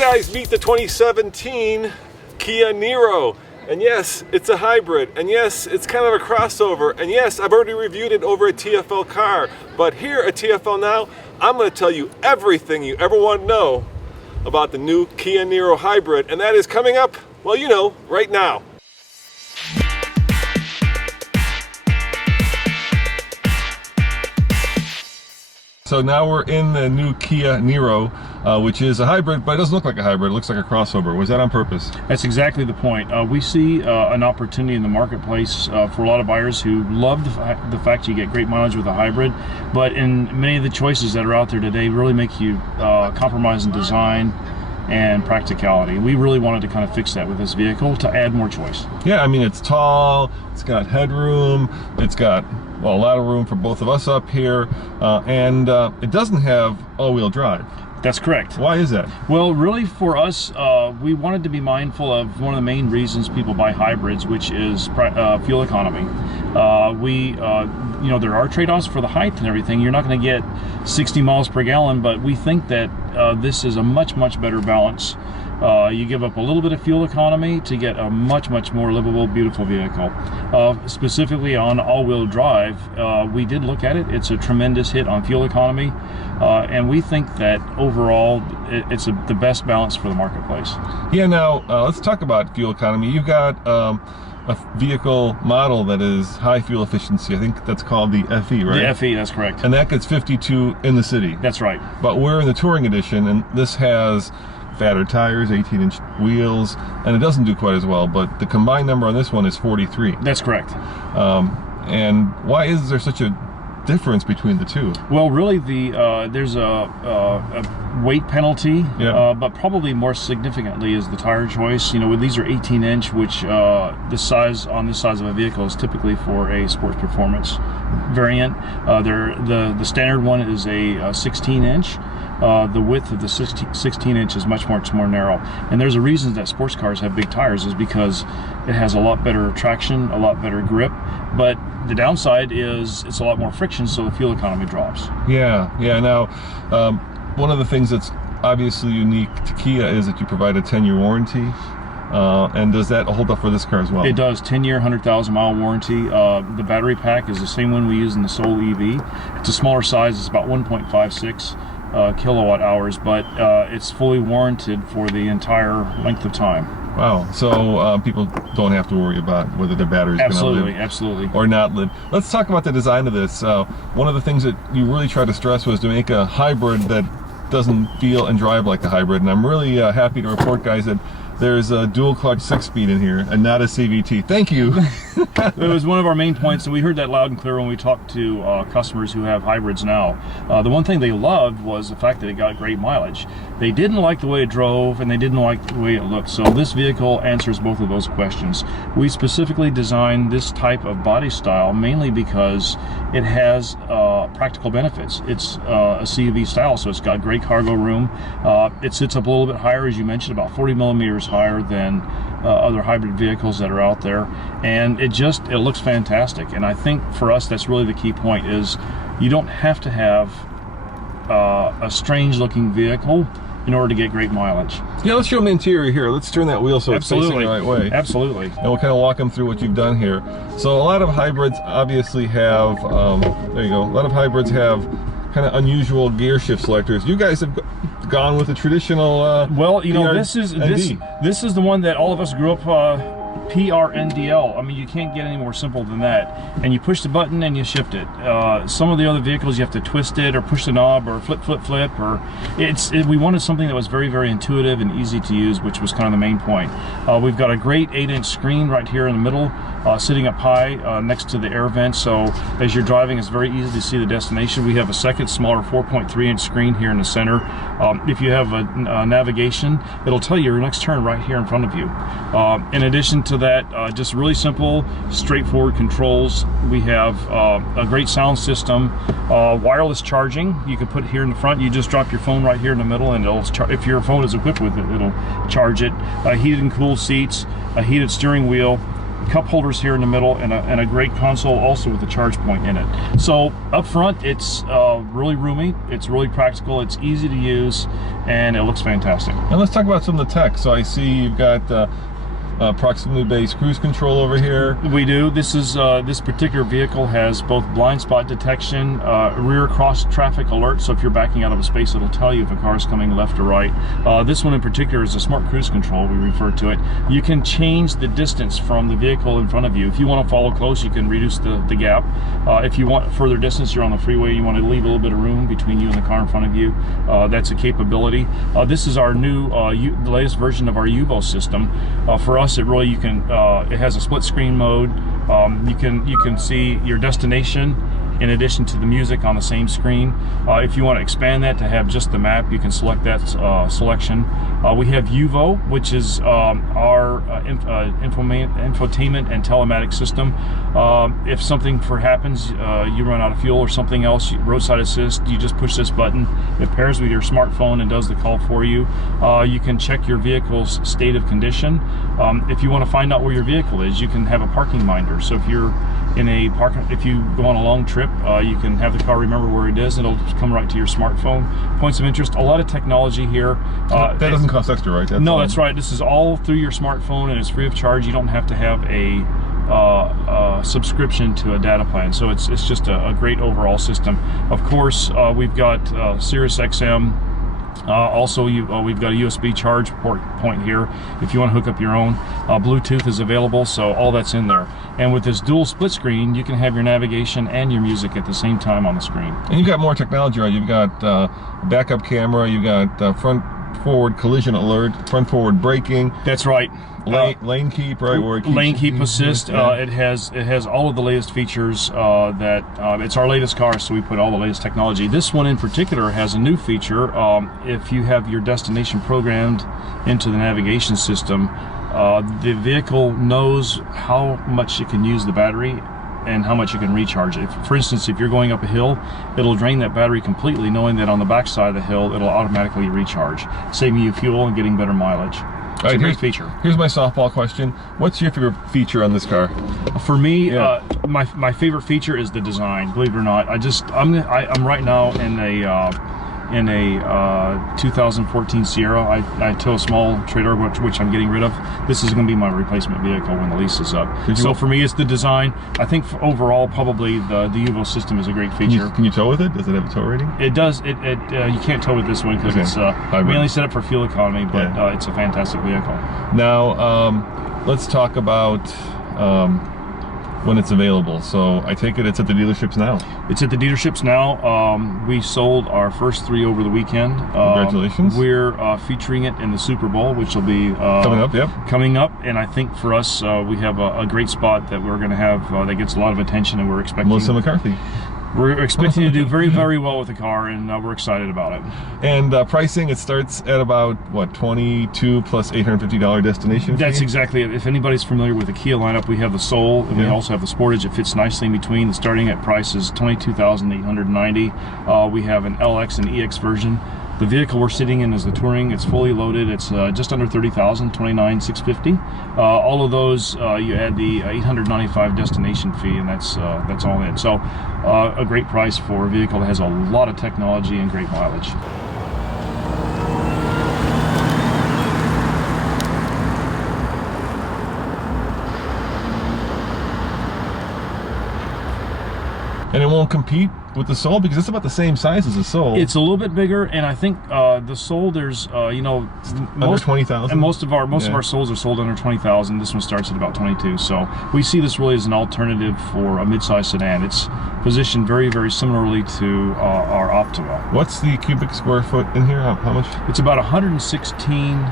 guys, meet the 2017 Kia Niro. And yes, it's a hybrid. And yes, it's kind of a crossover. And yes, I've already reviewed it over at TFL Car. But here at TFL Now, I'm going to tell you everything you ever want to know about the new Kia Niro hybrid. And that is coming up, well, you know, right now. So now we're in the new Kia Niro, which is a hybrid, but it doesn't look like a hybrid. It looks like a crossover. Was that on purpose? That's exactly the point. We see an opportunity in the marketplace for a lot of buyers who love the fact you get great mileage with a hybrid, but in many of the choices that are out there today really make you compromise in design and practicality. We really wanted to kind of fix that with this vehicle to add more choice. Yeah, I mean, it's tall, it's got headroom, it's got, well, a lot of room for both of us up here, and it doesn't have all-wheel drive. That's correct. Why is that? Well, really for us, we wanted to be mindful of one of the main reasons people buy hybrids, which is fuel economy. You know, there are trade-offs for the height and everything. You're not going to get 60 miles per gallon, but we think that this is a much better balance. You give up a little bit of fuel economy to get a much more livable, beautiful vehicle. Specifically on all-wheel drive, we did look at it. It's a tremendous hit on fuel economy, and we think that overall it's the best balance for the marketplace. Yeah, now let's talk about fuel economy. You've got a vehicle model that is high fuel efficiency. I think that's called the FE, right? The FE, that's correct. And that gets 52 in the city. That's right. But we're in the Touring Edition, and this has fatter tires, 18-inch wheels, and it doesn't do quite as well, but the combined number on this one is 43. That's correct. And why is there such a difference between the two? Well, really, there's a weight penalty, yeah. But probably more significantly is the tire choice. You know, these are 18-inch, which the size on this size of a vehicle is typically for a sports performance variant. The standard one is a 16-inch. The width of the 16-inch is much more narrow, and there's a reason that sports cars have big tires is because it has a lot better traction, a lot better grip, but the downside is it's a lot more friction, so the fuel economy drops. Yeah. Now, one of the things that's obviously unique to Kia is that you provide a 10-year warranty. And does that hold up for this car as well? It does. 10-year, 100,000-mile warranty. The battery pack is the same one we use in the Soul EV. It's a smaller size. It's about 1.56 kilowatt hours, but it's fully warranted for the entire length of time. Wow. So people don't have to worry about whether their battery's going to live absolutely or not live. Let's talk about the design of this. One of the things that you really tried to stress was to make a hybrid that doesn't feel and drive like a hybrid, and I'm really happy to report, guys, that there's a dual clutch 6-speed in here and not a CVT. Thank you. It was one of our main points, and we heard that loud and clear when we talked to customers who have hybrids now. The one thing they loved was the fact that it got great mileage. They didn't like the way it drove, and they didn't like the way it looked. So this vehicle answers both of those questions. We specifically designed this type of body style mainly because it has practical benefits. It's a CUV style, so it's got great cargo room. It sits up a little bit higher, as you mentioned, about 40 millimeters higher than other hybrid vehicles that are out there, and it looks fantastic. And I think for us that's really the key point, is you don't have to have a strange looking vehicle in order to get great mileage. Yeah, let's show them the interior here. Let's turn that wheel so it's facing the right way. Absolutely. And we'll kind of walk them through what you've done here. So a lot of hybrids obviously have, there you go, a lot of hybrids have kind of unusual gear shift selectors. You guys have gone with the traditional well, you know, this is the one that all of us grew up PRNDL. I mean, you can't get any more simple than that. And you push the button and you shift it. Some of the other vehicles you have to twist it or push the knob or flip, or we wanted something that was very intuitive and easy to use, which was kind of the main point. We've got a great 8-inch screen right here in the middle, sitting up high next to the air vent, so as you're driving it's very easy to see the destination. We have a second smaller 4.3-inch screen here in the center. If you have a navigation, it'll tell you your next turn right here in front of you. In addition to that, just really simple, straightforward controls. We have a great sound system, wireless charging. You can put it here in the front. You just drop your phone right here in the middle, and if your phone is equipped with it, it'll charge it. Heated and cooled seats, a heated steering wheel, cup holders here in the middle, and a great console also with a charge point in it. So up front, it's really roomy, it's really practical, it's easy to use, and it looks fantastic. And let's talk about some of the tech. So I see you've got proximity based cruise control over here. We do. This is this particular vehicle has both blind spot detection, rear cross traffic alert, so if you're backing out of a space, it'll tell you if a car is coming left or right. This one in particular is a smart cruise control, we refer to it. You can change the distance from the vehicle in front of you. If you want to follow close, you can reduce the gap. If you want further distance, you're on the freeway, you want to leave a little bit of room between you and the car in front of you, that's a capability. This is our new, the latest version of our UVO system. For us, it really, you can, it has a split screen mode. You can see your destination in addition to the music on the same screen. If you want to expand that to have just the map, you can select that selection. We have UVO, which is our infotainment and telematics system. If something happens, you run out of fuel or something else, roadside assist, you just push this button. It pairs with your smartphone and does the call for you. You can check your vehicle's state of condition. If you want to find out where your vehicle is, you can have a parking minder. So if you're in a if you go on a long trip, you can have the car remember where it is, and it'll come right to your smartphone. Points of interest, a lot of technology here. That doesn't cost extra, right? That's right. This is all through your smartphone, and it's free of charge. You don't have to have a subscription to a data plan, so it's just a great overall system. Of course, we've got Sirius XM. Also, we've got a USB charge point here if you want to hook up your own. Bluetooth is available, so all that's in there. And with this dual split screen, you can have your navigation and your music at the same time on the screen. And you've got more technology, right? You've got backup camera, you've got front forward collision alert, front forward braking. That's right. Lane keep, right? Where it keeps lane keep assist. Yeah. It has all of the latest features. It's our latest car, so we put all the latest technology. This one in particular has a new feature. If you have your destination programmed into the navigation system, the vehicle knows how much it can use the battery and how much you can recharge it. For instance, if you're going up a hill, it'll drain that battery completely, knowing that on the back side of the hill, it'll automatically recharge, saving you fuel and getting better mileage. It's a great feature. Here's my softball question. What's your favorite feature on this car? For me, my favorite feature is the design. Believe it or not, I'm right now in a 2014 Sierra. I tow a small trailer, which I'm getting rid of. This is going to be my replacement vehicle when the lease is up. So for me, it's the design. I think overall, probably the UVO system is a great feature. Can you tow with it? Does it have a tow rating? It does. You can't tow with this one because it's mainly set up for fuel economy, but it's a fantastic vehicle. Now, let's talk about when it's available. So I take it it's at the dealerships now. It's at the dealerships now. We sold our first 3 over the weekend. Congratulations. We're featuring it in the Super Bowl, which will be coming up. And I think for us, we have a great spot that we're going to have that gets a lot of attention, and we're expecting Melissa McCarthy. We're expecting to do very, very well with the car, and we're excited about it. And pricing, it starts at about, what, $22 plus $850 destination fee? That's exactly it. If anybody's familiar with the Kia lineup, we have the Soul, and we also have the Sportage. It fits nicely in between. The starting at price is $22,890. We have an LX and EX version. The vehicle we're sitting in is the Touring. It's fully loaded. It's just under $30,000, $29,650. All of those, you add the $895 destination fee, and that's all in. So, a great price for a vehicle that has a lot of technology and great mileage. And it won't compete with the Soul because it's about the same size as the Soul. It's a little bit bigger, and I think the Soul, there's under 20,000. And most of our Souls are sold under 20,000. This one starts at about 22. So we see this really as an alternative for a midsize sedan. It's positioned very, very similarly to our Optima. What's the cubic square foot in here? How much? It's about 116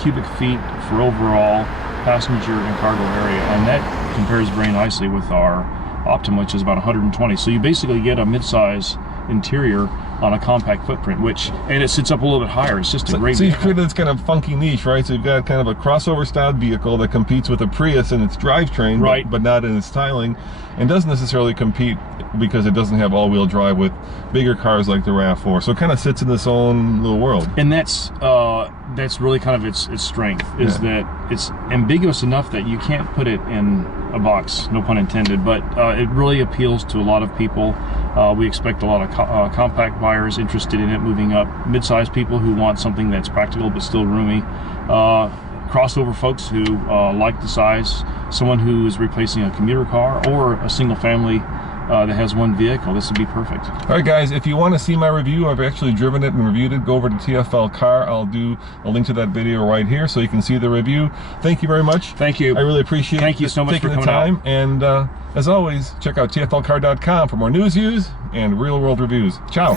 cubic feet for overall passenger and cargo area, and that compares very nicely with our Optima, which is about 120. So you basically get a mid-size interior on a compact footprint, and it sits up a little bit higher. It's just a great So you've vehicle. created this kind of funky niche, right? So you've got kind of a crossover style vehicle that competes with a Prius in its drivetrain, Right. but not in its styling, and doesn't necessarily compete because it doesn't have all-wheel drive with bigger cars like the RAV4. So it kind of sits in its own little world. And that's really kind of its strength, is that it's ambiguous enough that you can't put it in a box, no pun intended, but it really appeals to a lot of people. We expect a lot of compact buyers interested in it moving up, mid-sized people who want something that's practical but still roomy, crossover folks who like the size, someone who is replacing a commuter car, or a single family that has one vehicle. This would be perfect. All right, guys, if you want to see my review, I've actually driven it and reviewed it, go over to TFL Car. I'll do a link to that video right here so you can see the review. Thank you very much. Thank you. I really appreciate Thank you so much taking for the coming time. out. And as always, check out tflcar.com for more news, views, and real-world reviews. Ciao.